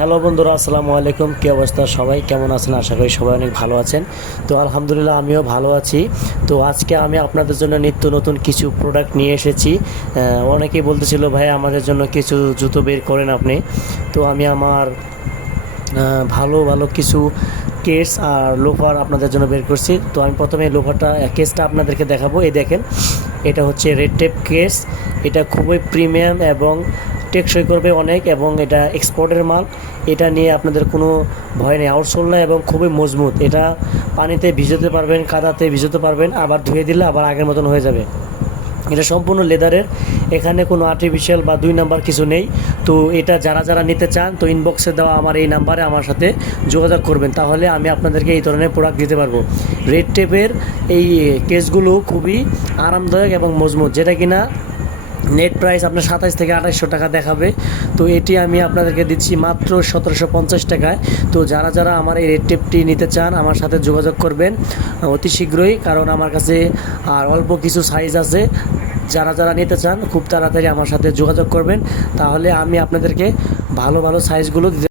Hello বন্ধুরা, আসসালামু আলাইকুম। কী অবস্থা, সবাই কেমন আছেন? আশা করি সবাই অনেক ভালো আছেন। তো আলহামদুলিল্লাহ আমিও ভালো আছি। তো আজকে আমি আপনাদের জন্য নিত্য নতুন কিছু প্রোডাক্ট নিয়ে এসেছি। অনেকেই বলতেছিল ভাই আমাদের জন্য কিছু জুতো বের করেন আপনি। তো আমি আমার ভালো ভালো কিছু কেস আর লোফার আপনাদের জন্য বের করছি। তো আমি প্রথমে কেসটা আপনাদেরকে দেখাবো। এই দেখেন, এটা হচ্ছে রেড টেপ কেস। এটা খুবই প্রিমিয়াম এবং টেকসই করবে অনেক, এবং এটা এক্সপোর্টের মাল। এটা নিয়ে আপনাদের কোনো ভয় নেই, আউটসোল না, এবং খুবই মজবুত। এটা পানিতে ভিজাতে পারবেন, কাদাতে ভিজাতে পারবেন, আবার ধুয়ে দিলে আবার আগের মতন হয়ে যাবে। এটা সম্পূর্ণ লেদারের, এখানে কোনো আর্টিফিশিয়াল বা 2 নাম্বার কিছু নেই। তো এটা যারা যারা নিতে চান, তো ইনবক্সে দেওয়া আমার এই নাম্বারে আমার সাথে যোগাযোগ করবেন, তাহলে আমি আপনাদেরকে এই ধরনের প্রোডাক্ট দিতে পারবো। রেড টেপের এই কেসগুলো খুবই আরামদায়ক এবং মজবুত, যেটা কিনা নেট প্রাইস আপনার 27 থেকে 2800 টাকা দেখাবে। তো এটি আমি আপনাদেরকে দিচ্ছি মাত্র 1750 টাকায়। তো যারা যারা আমার এই রেড টেপটি নিতে চান আমার সাথে যোগাযোগ করবেন অতি শীঘ্রই, কারণ আমার কাছে আর অল্প কিছু সাইজ আছে। যারা যারা নিতে চান খুব তাড়াতাড়ি আমার সাথে যোগাযোগ করবেন, তাহলে আমি আপনাদেরকে ভালো ভালো সাইজগুলো দিতে